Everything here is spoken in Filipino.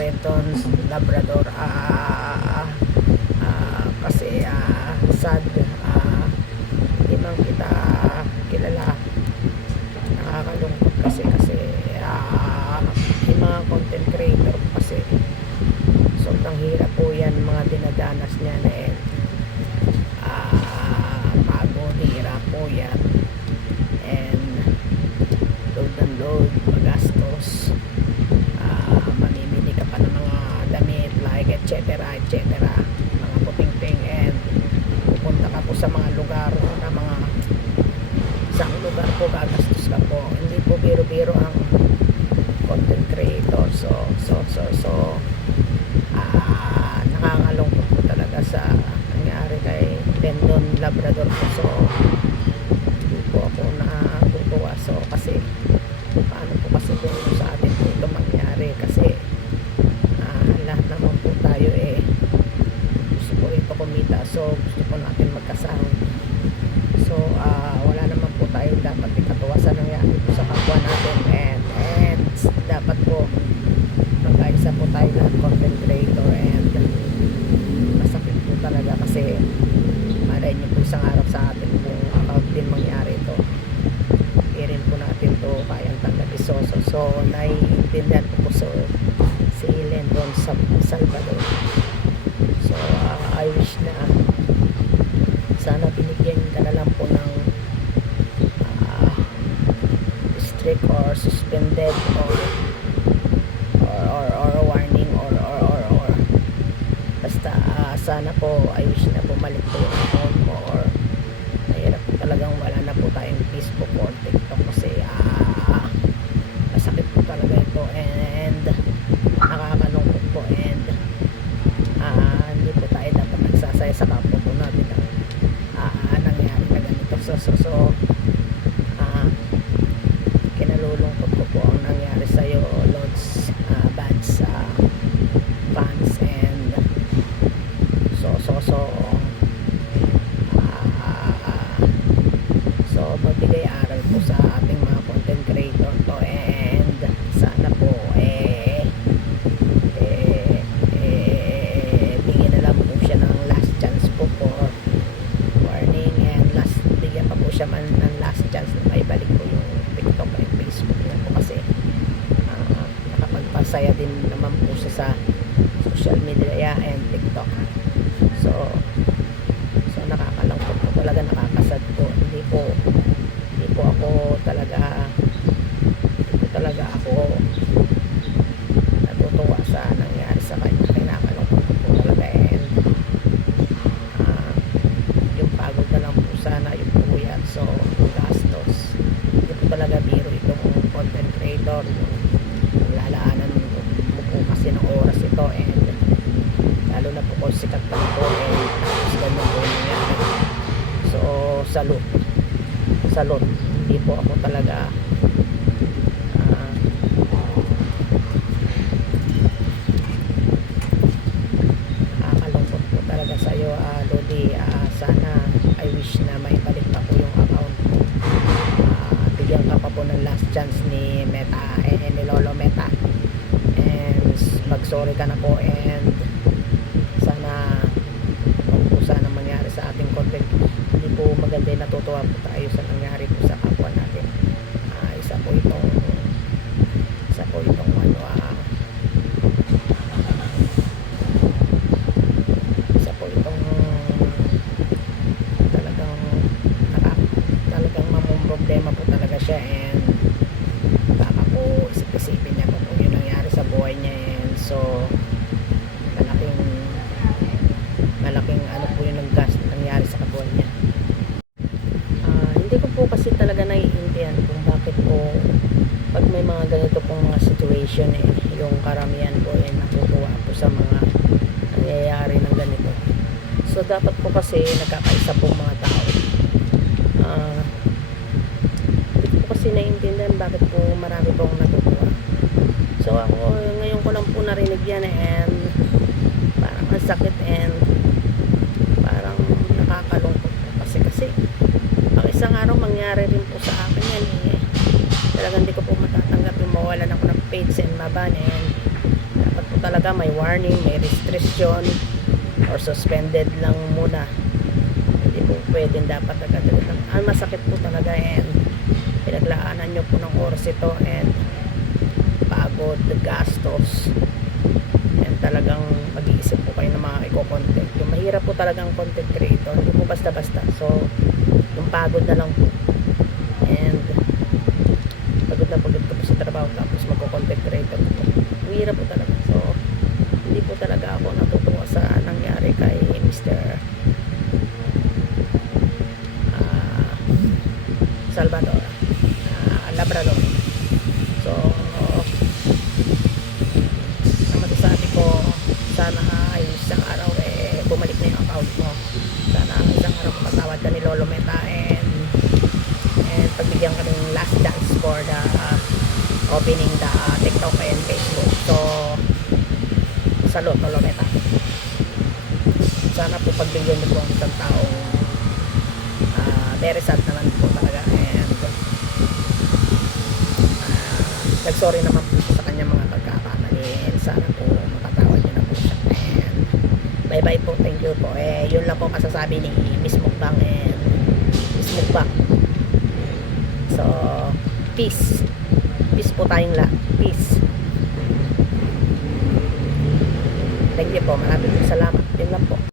Renton's Labrador. Kasi sad, hindi man kita kilala. Nakakalungkot kasi yung mga content creator kasi sobrang hirap po yan, mga dinadanas niya na pagod, hirap po yan, and load and load, magastos, mamimili ka pa ng mga damit like etc, mga puting-ting, and pupunta ka po sa mga lugar na mga isang lugar po, gagastos ka po, hindi po biro-biro ang content creator. So nakakalungkot po talaga sa nangyari kay Rendon Labrador po. So hindi po ako natutuwa. So kasi paano po kasi kung sa atin po ito mangyari, kasi lahat naman po tayo gusto po ito kumita, so gusto po natin magkasahod. So wala naman po tayo dapat ikatuwa sa nangyari po sa kapwa natin, and dapat po magkaisa po tayo lahat content creator, and masakit po talaga kasi malay nyo po isang araw sa atin kung account din mangyari ito, hindi rin po natin to kayang tanggapin. So naiintindihan ko po si Rendon Salvador. So I wish na sana binigyan ka na lang po ng strict or suspended or warning or basta sana po I wish na bumalik po yung account mo, or mahirap po talagang wala na po tayong Facebook or TikTok kasi masakit po talaga ito, and nakakalungkot po, and hindi po tayo dapat nagsasaya sa kapwa po natin nangyari na ganito. So kinalulungkot ko po ang nangyari sa'yo, Lods Bads fans, and so magbigay aral po sa ating mga content creator to, and sana po bigyan na lang po siya ng last chance po for warning, and bigyan pa po siya man ng last chance na maibalik po yung TikTok and Facebook niya po, kasi nakapagpasaya din naman po siya sa social media and TikTok. So nakakalangkot po talaga, nakakasad po. Hindi po talaga ako natutuwa sa nangyari sa kanya. Kinakalangkot po talaga, and yung pagod na lang po sana yung puyat, so gastos. Hindi po talaga biro itong content creator, yung lalaanan mo po kasi ng oras ito, and lalo na po kung sikat pa ito, and tapos ganun po nangyari. So salute, hindi po ako talaga nakakalungkot po talaga sa'yo, Lodi. Sana I wish na maibalik pa po yung account. Bigyan ka pa po ng last chance ni Meta, ni Lolo Meta, and mag-sorry ka na po, and sana mangyari sa ating content. Hindi po maganda, natutuwa po tayo sa nangyari po sa kapwa natin. Isa po itong talagang mamumroblema po talaga siya, and baka po isip-isipin niya po yung nangyari sa buhay niya, and so malaking ano po yung nangyari sa kabuhay niya. Hindi ko po kasi talaga naiintindihan kung bakit po pag may mga ganito pong mga situation, yung karamihan po natutuwa po sa mga nangyayari ng ganito. So dapat po kasi nagkakaisa pong mga tao. Hindi ko kasi naiintindihan bakit po marami pong natutuwa. So ako ngayon ko lang po narinig yan, and parang ang sakit, and parang nakakalungkot po kasi ang isang araw mangyari rin po sa akin yan, talagang hindi ko po matatanggap yung mawalan ako ng page and maban, and dapat po talaga talaga may warning, may restriction, or suspended lang muna. Hindi po pwedeng dapat agad. Ang masakit po talaga, and pinaglaanan nyo po ng oras ito, and pagod, gastos, and talagang mag-iisip po kayo ng mga i-content. Yung mahirap po talagang content creator, hindi po basta-basta. So yung pagod na lang po, and pagod na pagod ko po sa trabaho, tapos magko-content creator po. Ang hirap po talaga. So hindi po talaga ako natutuwa sa nangyari kay Mr. Salvador Labrador. So ang masasabi ko, sana ay isang araw bumalik na yung account mo. Sana isang araw patawad ka ni Lolo Meta, and pagbigyan ka ng last dance for the opening the TikTok and Facebook. So salute, Lolo Meta. Sana po pagbigyan niyo po ang isang taong very sad naman po talaga, and nagsorry naman po sa kanya mga pagkakamali, and sana po makatawad niyo na po siya, and bye bye po, thank you po. Yun lang po masasabi ni Miss Mukbang and Miss Mukbang. So peace po tayong lahat, peace. Thank you po, maraming salamat. Yun lang po.